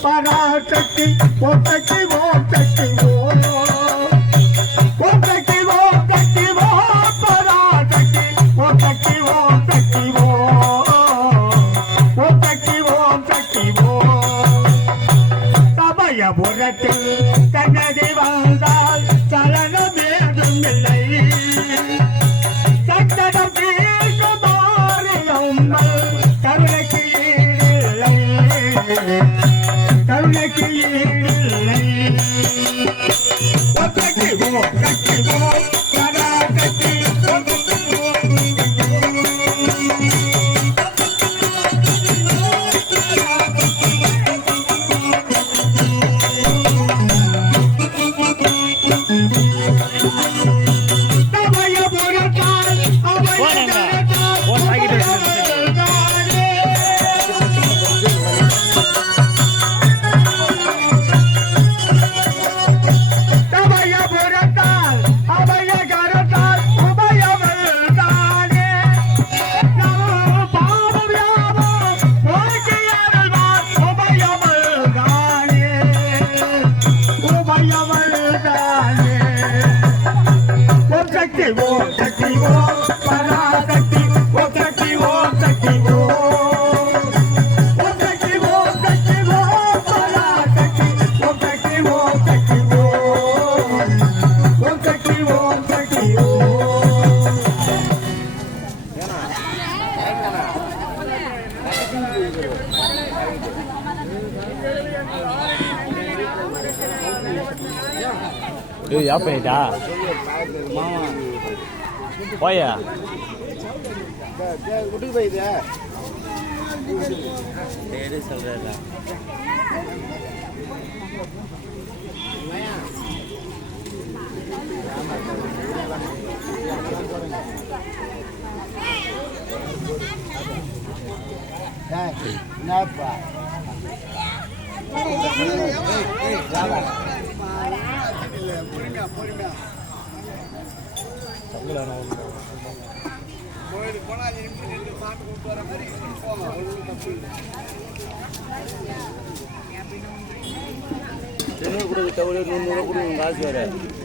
பராசக்தி ஓட்டக்கி ஓட்டக்கி ஓட்டக்கி ஓட்டக்கி ஓ பராசக்தி ஓட்டக்கி ஓட்டக்கி ஓட்டக்கி ஓட்டக்கி ஓ சமயபுரத்தில் கண்ணதி வந்தால் சலனம் ஏதும் இல்லை சக்கரம் தீர்க்க மாறியம்மல் கருணைக்கு கருணைக்கு இல்லை ஒத்தக்கி ஓ கக்கி ஓ Parasakthi Đưa gió về cha quay à để sao đây là đây nắp vào காசு வர